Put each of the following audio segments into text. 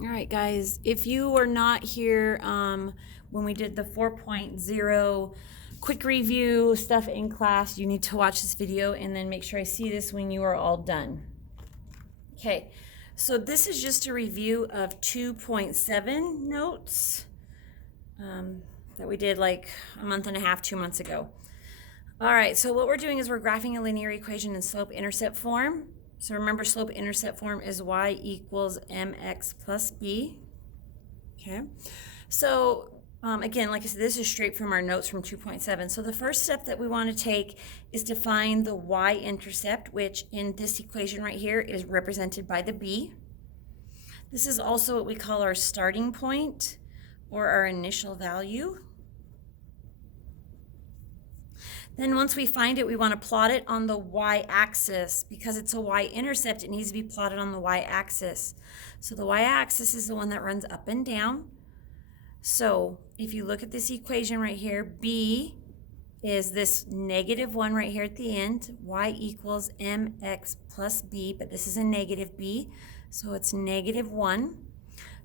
All right, guys, if you were not here when we did the 4.0 quick review stuff in class, you need to watch this video and then make sure I see this when you are all done. Okay, so this is just a review of 2.7 notes that we did like a month and a half, 2 months ago. All right, so what we're doing is we're graphing a linear equation in slope-intercept form. So remember, slope-intercept form is y equals mx plus b. Okay, so again, like I said, this is straight from our notes from 2.7. So the first step that we want to take is to find the y-intercept, which in this equation right here is represented by the b. This is also what we call our starting point or our initial value. Then once we find it, we want to plot it on the y-axis. Because it's a y-intercept, it needs to be plotted on the y-axis. So the y-axis is the one that runs up and down. So if you look at this equation right here, b is this -1 right here at the end. Y equals mx plus b, but this is a negative b, so it's -1.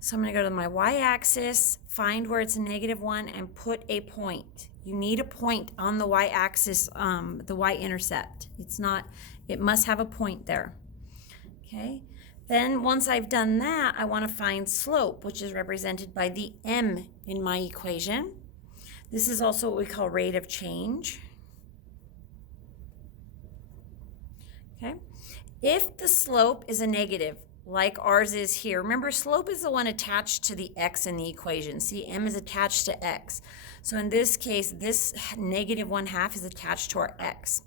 So I'm going to go to my y-axis, find where it's a -1, and put a point. You need a point on the y-axis, the y-intercept. It must have a point there. Okay. Then once I've done that, I want to find slope, which is represented by the m in my equation. This is also what we call rate of change. Okay. If the slope is a negative, like ours is here. Remember, slope is the one attached to the x in the equation. See, m is attached to x. So in this case, this -1/2 is attached to our x.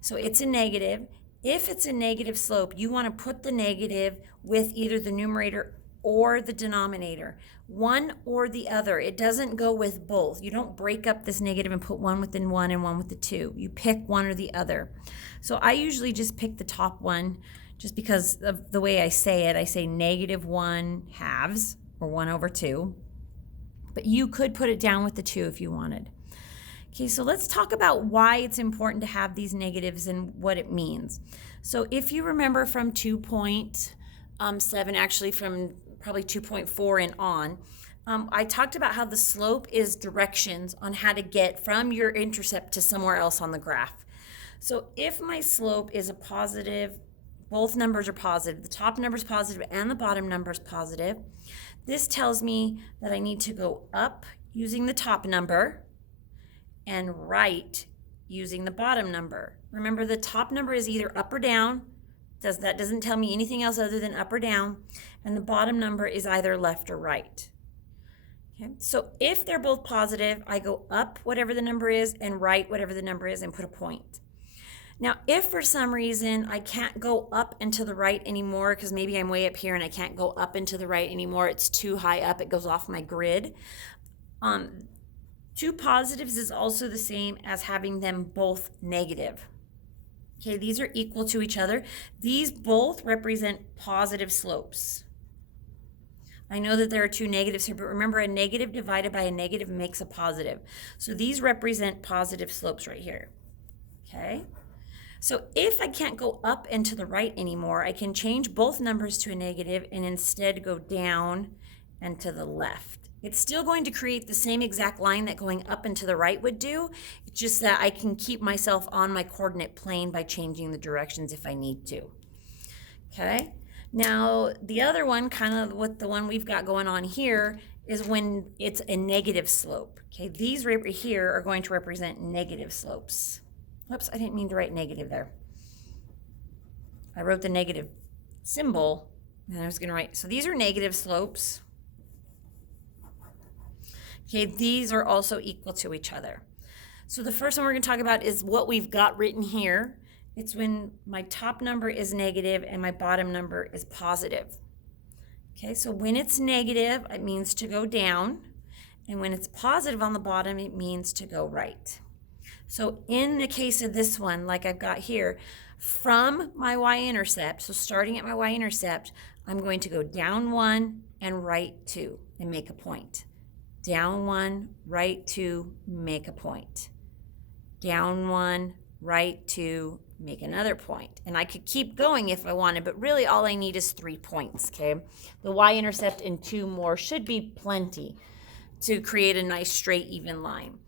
So it's a negative. If it's a negative slope, you want to put the negative with either the numerator or the denominator. One or the other. It doesn't go with both. You don't break up this negative and put one within one and one with the two. You pick one or the other. So I usually just pick the top one, just because of the way I say it. I say -1/2 or 1/2. But you could put it down with the 2 if you wanted. Okay, so let's talk about why it's important to have these negatives and what it means. So if you remember from 2.7, actually from probably 2.4 and on, I talked about how the slope is directions on how to get from your intercept to somewhere else on the graph. So if my slope is a positive, both numbers are positive, the top number is positive and the bottom number is positive, this tells me that I need to go up using the top number and right using the bottom number. Remember, the top number is either up or down. That doesn't tell me anything else other than up or down. And the bottom number is either left or right. Okay, so if they're both positive, I go up whatever the number is and right whatever the number is and put a point. Now, if for some reason I can't go up and to the right anymore, because maybe I'm way up here and I can't go up and to the right anymore, it's too high up, it goes off my grid. Two positives is also the same as having them both negative. Okay, these are equal to each other. These both represent positive slopes. I know that there are two negatives here, but remember, a negative divided by a negative makes a positive. So these represent positive slopes right here. Okay, so if I can't go up and to the right anymore, I can change both numbers to a negative and instead go down and to the left. It's still going to create the same exact line that going up and to the right would do. It's just that I can keep myself on my coordinate plane by changing the directions if I need to. Okay, now the other one, kind of what the one we've got going on here, is when it's a negative slope. Okay, these right here are going to represent negative slopes. Oops, I didn't mean to write negative there. I wrote the negative symbol and I was going to write, so these are negative slopes. Okay, these are also equal to each other. So the first one we're going to talk about is what we've got written here. It's when my top number is negative and my bottom number is positive. Okay, so when it's negative, it means to go down. And when it's positive on the bottom, it means to go right. So in the case of this one, like I've got here, from my y-intercept, so starting at my y-intercept, I'm going to go down 1 and right 2 and make a point. Down 1, right 2, make a point. Down 1, right 2, make another point. And I could keep going if I wanted, but really all I need is 3 points, okay? The y-intercept and 2 more should be plenty to create a nice straight even line.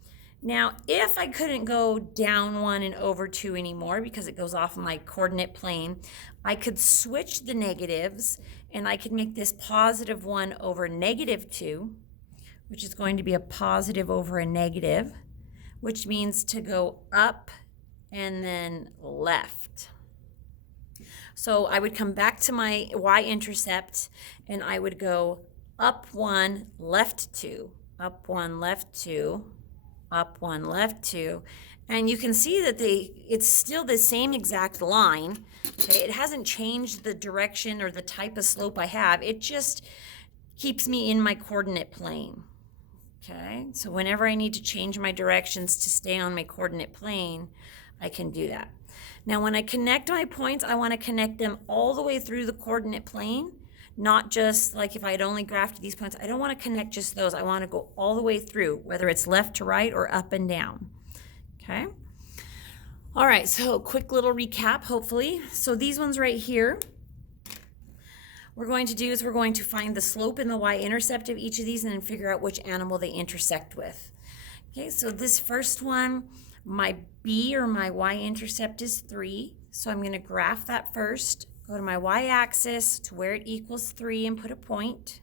Now, if I couldn't go down 1 and over 2 anymore because it goes off my coordinate plane, I could switch the negatives and I could make this positive 1 over negative 2, which is going to be a positive over a negative, which means to go up and then left. So I would come back to my y-intercept and I would go up 1, left 2, up 1, left 2, up 1, left 2. And you can see that it's still the same exact line. Okay? It hasn't changed the direction or the type of slope I have. It just keeps me in my coordinate plane. Okay, so whenever I need to change my directions to stay on my coordinate plane, I can do that. Now, when I connect my points, I want to connect them all the way through the coordinate plane, not just like if I had only graphed these points. I don't want to connect just those. I want to go all the way through, whether it's left to right or up and down. Okay. All right, so quick little recap, hopefully. So these ones right here, we're going to find the slope and the y-intercept of each of these and then figure out which animal they intersect with. Okay, so this first one, my b or my y-intercept is 3. So I'm going to graph that first, go to my y-axis to where it equals 3 and put a point.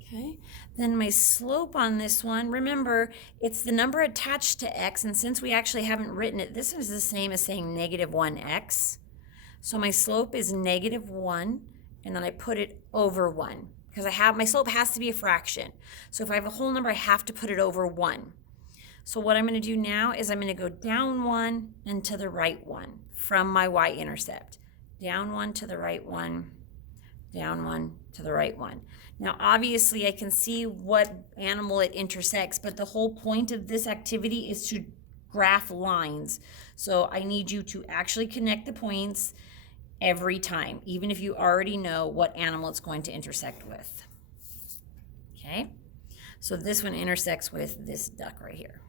Okay, then my slope on this one, remember, it's the number attached to x, and since we actually haven't written it, this is the same as saying negative 1x. So my slope is negative 1, and then I put it over 1 because my slope has to be a fraction. So if I have a whole number, I have to put it over 1. So what I'm going to do now is I'm going to go down 1 and to the right 1 from my y-intercept. Down 1 to the right 1, down 1 to the right 1. Now, obviously, I can see what animal it intersects, but the whole point of this activity is to graph lines. So I need you to actually connect the points every time, even if you already know what animal it's going to intersect with. Okay, so this one intersects with this duck right here,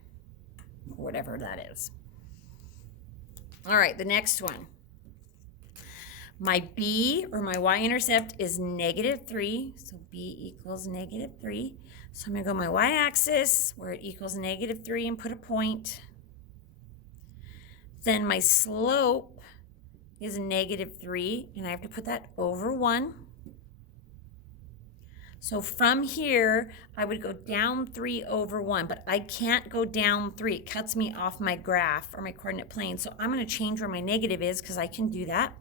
or whatever that is. All right, the next one. My b or my y-intercept is negative 3, so b equals negative 3. So I'm going to go my y-axis where it equals negative 3 and put a point. Then my slope is negative 3, and I have to put that over 1. So from here, I would go down 3 over 1, but I can't go down 3. It cuts me off my graph or my coordinate plane. So I'm going to change where my negative is because I can do that.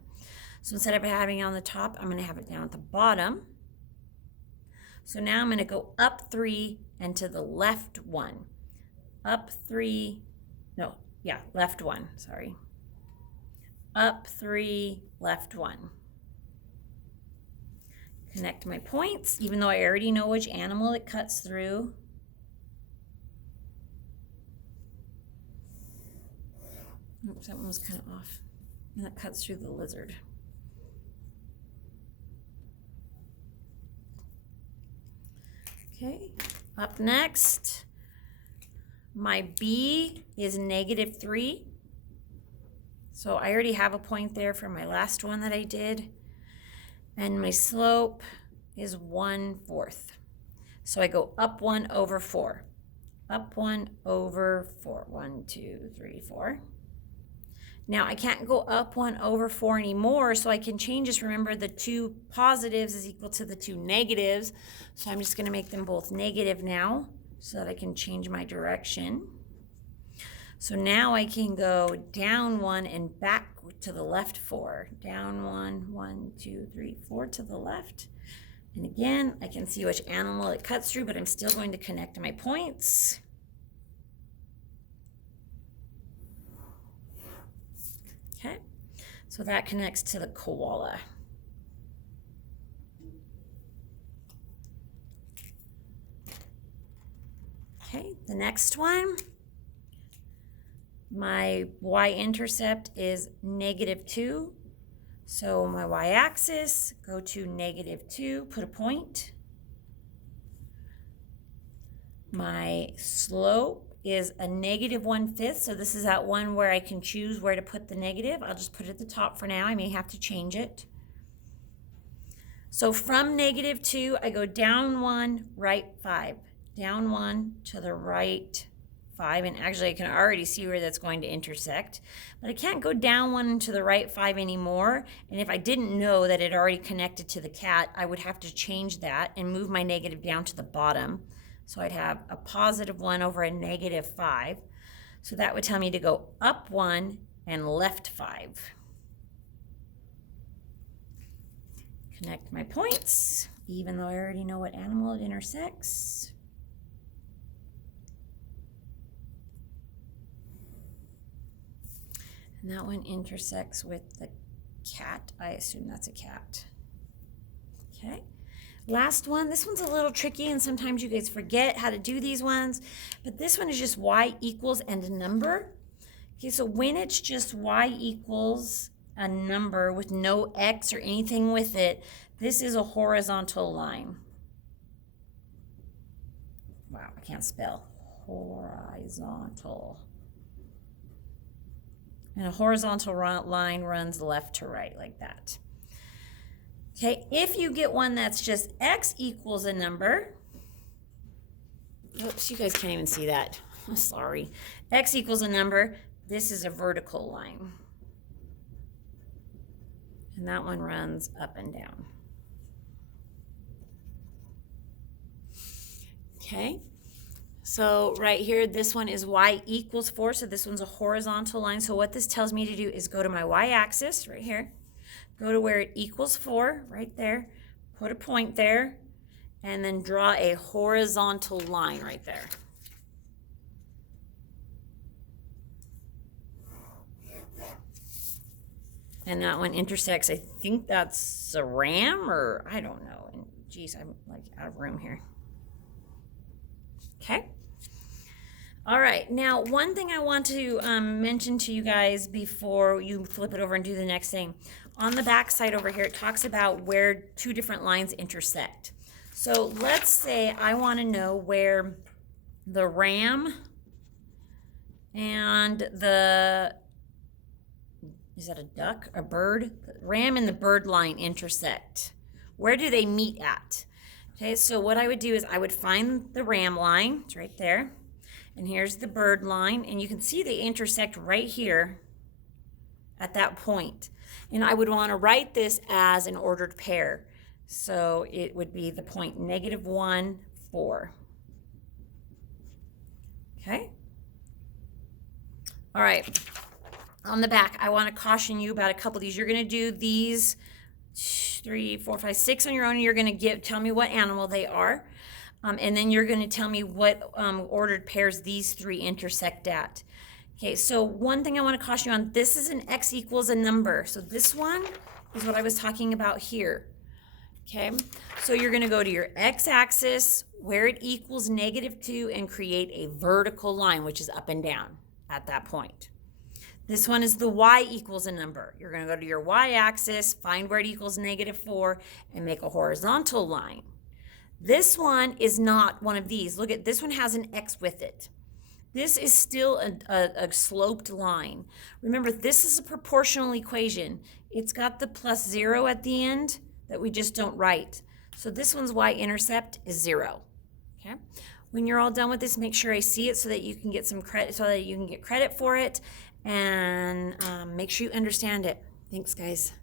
So instead of having it on the top, I'm going to have it down at the bottom. So now I'm going to go up 3 and to the left 1. Up 3, no, yeah, left 1, sorry. Up 3, left 1. Connect my points, even though I already know which animal it cuts through. Oops, that one was kind of off. And that cuts through the lizard. Okay, up next, my b is negative 3. So I already have a point there from my last one that I did. And my slope is 1/4. So I go up 1 over 4. Up 1 over 4. 1, 2, 3, 4. Now I can't go up 1 over 4 anymore, so I can change this. Remember, the 2 positives is equal to the 2 negatives. So I'm just going to make them both negative now so that I can change my direction. So now I can go down 1 and back to the left 4. Down 1, 1, 2, 3, 4 to the left. And again, I can see which animal it cuts through, but I'm still going to connect my points. Okay, so that connects to the koala. Okay, the next one. My y-intercept is negative 2. So my y-axis, go to negative 2, put a point. My slope is a -1/5. So this is that one where I can choose where to put the negative. I'll just put it at the top for now. I may have to change it. So from -2, I go down 1, right 5. Down 1 to the right 5. And actually, I can already see where that's going to intersect. But I can't go down 1 to the right 5 anymore. And if I didn't know that it already connected to the cat, I would have to change that and move my negative down to the bottom. So I'd have a +1 over a -5. So that would tell me to go up 1 and left 5. Connect my points, even though I already know what animal it intersects. And that one intersects with the cat. I assume that's a cat. Okay. Last one. This one's a little tricky, and sometimes you guys forget how to do these ones. But this one is just y equals and a number. Okay, so when it's just y equals a number with no x or anything with it, this is a horizontal line. Wow, I can't spell. Horizontal. And a horizontal line runs left to right like that. Okay, if you get one that's just x equals a number, oops, you guys can't even see that. I'm sorry. X equals a number, this is a vertical line. And that one runs up and down. Okay, so right here, this one is y equals 4, so this one's a horizontal line. So what this tells me to do is go to my y-axis right here, go to where it equals 4, right there, put a point there, and then draw a horizontal line right there. And that one intersects, I think that's a ram, or I don't know. And geez, I'm like out of room here. Okay. All right. Now, one thing I want to mention to you guys before you flip it over and do the next thing. On the back side over here, it talks about where two different lines intersect. So let's say I want to know where the ram and the, is that a duck, a bird? The ram and the bird line intersect. Where do they meet at? Okay, so what I would do is I would find the ram line, it's right there, and here's the bird line, and you can see they intersect right here at that point. And I would want to write this as an ordered pair. So it would be the point -1, 4. Okay? All right. On the back, I want to caution you about a couple of these. You're going to do these 3, 4, 5, 6 on your own. You're going to tell me what animal they are. And then you're going to tell me what ordered pairs these 3 intersect at. Okay, so one thing I want to caution you on, this is an x equals a number. So this one is what I was talking about here. Okay, so you're going to go to your x-axis where it equals -2 and create a vertical line, which is up and down at that point. This one is the y equals a number. You're going to go to your y-axis, find where it equals -4, and make a horizontal line. This one is not one of these. Look at this one has an x with it. This is still a sloped line. Remember, this is a proportional equation. It's got the +0 at the end that we just don't write. So this one's y-intercept is 0. Okay. When you're all done with this, make sure I see it so that you can get some credit, so that you can get credit for it, and make sure you understand it. Thanks, guys.